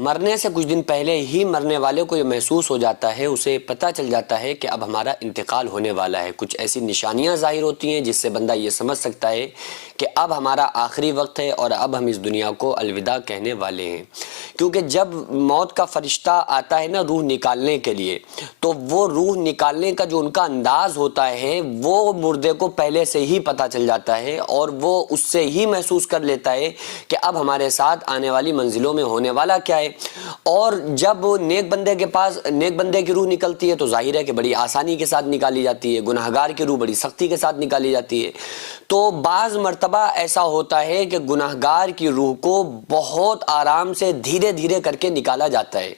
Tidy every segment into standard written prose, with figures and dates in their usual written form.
مرنے سے کچھ دن پہلے ہی مرنے والے کو یہ محسوس ہو جاتا ہے، اسے پتہ چل جاتا ہے کہ اب ہمارا انتقال ہونے والا ہے۔ کچھ ایسی نشانیاں ظاہر ہوتی ہیں جس سے بندہ یہ سمجھ سکتا ہے کہ اب ہمارا آخری وقت ہے اور اب ہم اس دنیا کو الوداع کہنے والے ہیں۔ کیونکہ جب موت کا فرشتہ آتا ہے نا روح نکالنے کے لیے، تو وہ روح نکالنے کا جو ان کا انداز ہوتا ہے وہ مردے کو پہلے سے ہی پتہ چل جاتا ہے، اور وہ اس سے ہی محسوس کر لیتا ہے کہ اب ہمارے ساتھ آنے والی منزلوں میں ہونے والا کیا ہے۔ اور جب نیک بندے کی روح نکلتی ہے تو ظاہر ہے کہ بڑی آسانی کے ساتھ نکالی جاتی ہے، گناہگار کی روح بڑی سختی کے ساتھ نکالی جاتی ہے۔ تو بعض مرتبہ ایسا ہوتا ہے کہ گناہگار کی روح کو بہت آرام سے دھیرے دھیرے کر کے نکالا جاتا ہے۔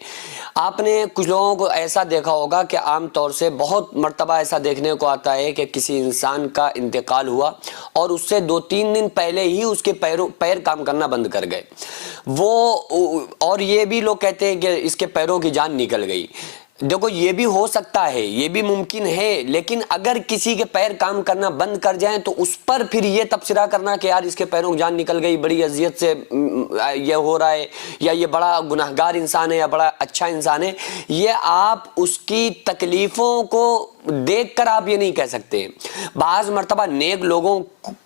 آپ نے کچھ لوگوں کو ایسا دیکھا ہوگا کہ عام طور سے بہت مرتبہ ایسا دیکھنے کو آتا ہے کہ کسی انسان کا انتقال ہوا اور اس سے 2-3 دن پہلے ہی اس کے پیر کام کرنا بند کر گئے، اور یہ بھی لوگ کہتے ہیں کہ اس کے پیروں کی جان نکل گئی۔ دیکھو یہ بھی ہو سکتا ہے، یہ بھی ممکن ہے، لیکن اگر کسی کے پیر کام کرنا بند کر جائیں تو اس پر پھر یہ تبصرہ کرنا کہ یار اس کے پیروں کی جان نکل گئی، بڑی اذیت سے یہ ہو رہا ہے، یا یہ بڑا گناہگار انسان ہے یا بڑا اچھا انسان ہے، یہ آپ اس کی تکلیفوں کو دیکھ کر آپ یہ نہیں کہہ سکتے۔ بعض مرتبہ نیک لوگوں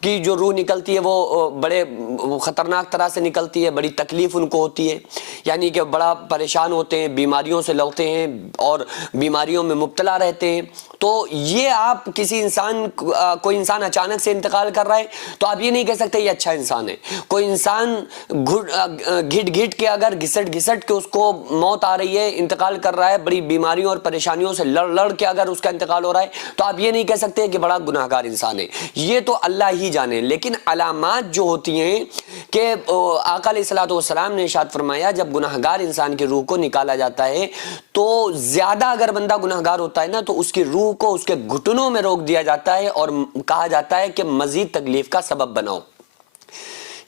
کی جو روح نکلتی ہے وہ بڑے خطرناک طرح سے نکلتی ہے، بڑی تکلیف ان کو ہوتی ہے، یعنی کہ بڑا پریشان ہوتے ہیں، بیماریوں سے لڑتے ہیں اور بیماریوں میں مبتلا رہتے ہیں۔ تو یہ آپ کوئی انسان اچانک سے انتقال کر رہا ہے تو آپ یہ نہیں کہہ سکتے یہ اچھا انسان ہے۔ کوئی انسان گھٹ کے اگر گھسٹ کے اس کو موت آ رہی ہے، انتقال کر رہا ہے، بڑی بیماریوں اور پریشانیوں سے لڑ کے اگر اس کا انتقال ہو رہا ہے تو آپ یہ نہیں کہہ سکتے کہ بڑا گناہگار انسان ہے۔ یہ تو اللہ ہی جانے، لیکن علامات جو ہوتی ہیں کہ آقا علیہ الصلوۃ والسلام نے ارشاد فرمایا جب گناہگار انسان کی روح کو نکالا جاتا ہے تو زیادہ اگر بندہ گناہگار ہوتا ہے نا تو اس کی روح کو اس کے گھٹنوں میں روک دیا جاتا ہے اور کہا جاتا ہے کہ مزید تکلیف کا سبب بناؤ،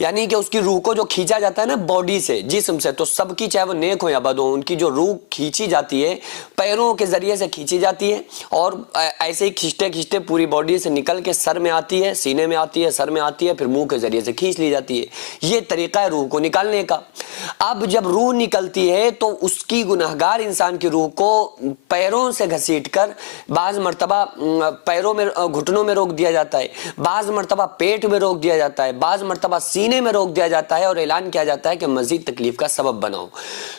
یعنی کہ اس کی روح کو جو کھینچا جاتا ہے نا باڈی سے، جسم سے، تو سب کی چاہے وہ نیک ہو یا بد ہو، ان کی جو روح کھینچی جاتی ہے پیروں کے ذریعے سے کھینچی جاتی ہے، اور ایسے ہی کھینچتے پوری باڈی سے نکل کے سر میں آتی ہے، سینے میں آتی ہے، سر میں آتی ہے، پھر منہ کے ذریعے سے کھینچ لی جاتی ہے۔ یہ طریقہ ہے روح کو نکالنے کا۔ اب جب روح نکلتی ہے تو اس کی گناہگار انسان کی روح کو پیروں سے گھسیٹ کر بعض مرتبہ پیروں میں گھٹنوں میں روک دیا جاتا ہے، بعض مرتبہ پیٹ میں روک دیا جاتا ہے، بعض مرتبہ سینے میں روک دیا جاتا ہے، اور اعلان کیا جاتا ہے کہ مزید تکلیف کا سبب بناؤ۔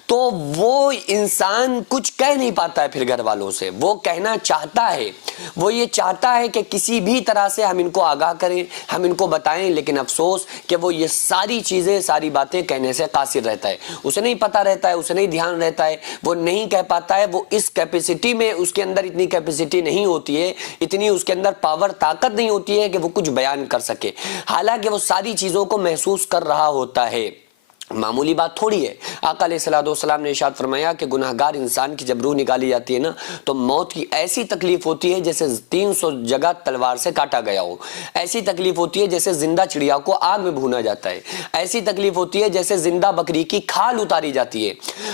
تو وہ انسان کچھ کہہ نہیں پاتا ہے پھر گھر والوں سے، وہ کہنا چاہتا ہے، وہ یہ چاہتا ہے کہ کسی بھی طرح سے ہم ان کو آگاہ کریں، ہم ان کو بتائیں، لیکن افسوس کہ وہ یہ ساری چیزیں، ساری باتیں کہنے سے قاصر رہتا ہے، اسے نہیں پتا رہتا ہے، اسے نہیں دھیان رہتا ہے، وہ نہیں کہہ پاتا ہے، وہ اس کیپیسٹی میں، اس کے اندر اتنی کیپیسٹی نہیں ہوتی ہے، اتنی اس کے اندر پاور، طاقت نہیں ہوتی ہے کہ وہ کچھ بیان کر سکے، حالانکہ وہ ساری چیزوں کو محسوس کر رہا ہوتا ہے۔ معمولی بات تھوڑی ہے۔ آقا علیہ الصلوۃ والسلام نے ارشاد فرمایا کہ گناہگار انسان کی جب روح نکالی جاتی ہے نا تو موت کی ایسی تکلیف ہوتی ہے جیسے 300 جگہ تلوار سے کاٹا گیا ہو، ایسی تکلیف ہوتی ہے جیسے زندہ چڑیا کو آگ میں بھونا جاتا ہے، ایسی تکلیف ہوتی ہے جیسے زندہ بکری کی کھال اتاری جاتی ہے۔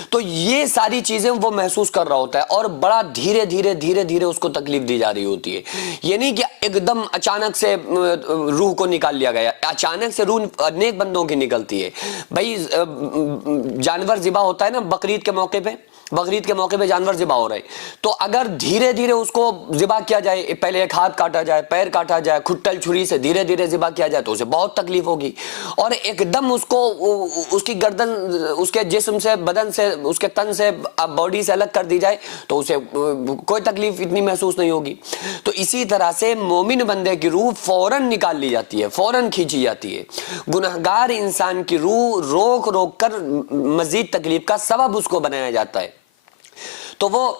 تو یہ ساری چیزیں وہ محسوس کر رہا ہوتا ہے، اور بڑا دھیرے دھیرے اس کو تکلیف دی جا رہی ہوتی ہے۔ یہ نہیں کہ ایک دم اچانک سے روح کو نکال لیا گیا، اچانک سے روح نیک بندوں کی نکلتی ہے۔ بھائی جانور ذبح ہوتا ہے نا بقرعید کے موقع پہ جانور ذبح ہو رہے ہیں، تو اگر دھیرے دھیرے اس کو ذبح کیا جائے، پہلے ایک ہاتھ کاٹا جائے، پیر کاٹا جائے، کھٹل چھری سے دھیرے دھیرے ذبح کیا جائے تو اسے بہت تکلیف ہوگی، اور ایک دم اس کو اس کی گردن اس کے جسم سے، بدن سے، اس کے تن سے، باڈی سے الگ کر دی جائے تو اسے کوئی تکلیف اتنی محسوس نہیں ہوگی۔ تو اسی طرح سے مومن بندے کی روح فوراً نکال لی جاتی ہے، فوراً کھینچی جاتی ہے۔ گناہگار انسان کی روح روک کر مزید تکلیف کا سبب اس کو بنایا جاتا ہے۔ تو وہ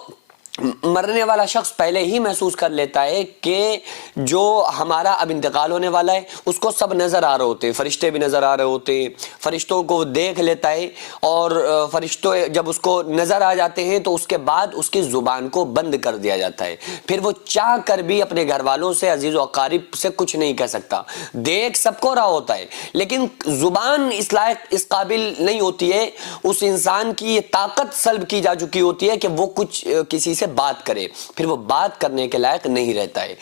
مرنے والا شخص پہلے ہی محسوس کر لیتا ہے کہ جو ہمارا اب انتقال ہونے والا ہے اس کو سب نظر آ رہے ہوتے ہیں، فرشتے بھی نظر آ رہے ہوتے ہیں، فرشتوں کو دیکھ لیتا ہے، اور فرشتوں جب اس کو نظر آ جاتے ہیں تو اس کے بعد اس کی زبان کو بند کر دیا جاتا ہے، پھر وہ چاہ کر بھی اپنے گھر والوں سے، عزیز و اقارب سے کچھ نہیں کہہ سکتا۔ دیکھ سب کو رہا ہوتا ہے لیکن زبان اس لائق، اس قابل نہیں ہوتی ہے، اس انسان کی یہ طاقت سلب کی جا چکی ہوتی ہے کہ وہ کچھ کسی سے سے بات کرے، پھر وہ بات کرنے کے لائق نہیں رہتا ہے۔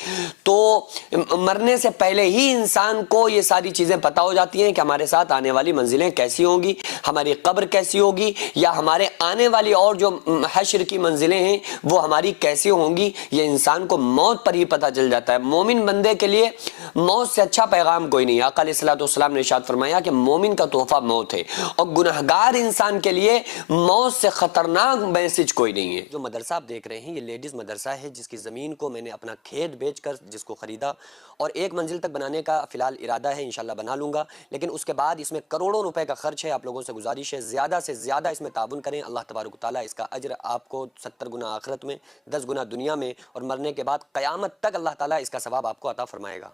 تو مرنے سے پہلے ہی انسان کو یہ ساری چیزیں پتہ ہو جاتی ہیں کہ ہمارے ساتھ آنے والی منزلیں کیسی ہوں گی، ہماری قبر کیسی ہوگی، یا ہمارے آنے والی اور جو حشر کی منزلیں ہیں وہ ہماری کیسی ہوں گی۔ یہ انسان کو موت پر ہی پتہ چل جاتا ہے۔ مومن بندے کے لیے موت سے اچھا پیغام کوئی نہیں۔ آقا علیہ الصلوۃ والسلام نے ارشاد فرمایا کہ مومن کا تحفہ موت ہے، اور گنہگار انسان کے لیے موت سے خطرناک میسج کوئی نہیں ہے۔ جو مدرسہ آپ دیکھ رہے ہیں یہ لیڈیز مدرسہ ہے، جس کی زمین کو میں نے اپنا کھیت بیچ کر جس کو خریدا، اور 1 منزل تک بنانے کا فی الحال ارادہ ہے، انشاءاللہ بنا لوں گا، لیکن اس کے بعد اس میں کروڑوں روپے کا خرچ ہے۔ آپ لوگوں سے گزارش ہے زیادہ سے زیادہ اس میں تعاون کریں۔ اللہ تبارک و تعالیٰ اس کا اجر آپ کو 70 گنا آخرت میں، 10 گنا دنیا میں، اور مرنے کے بعد قیامت تک اللہ تعالیٰ اس کا ثواب آپ کو عطا فرمائے گا۔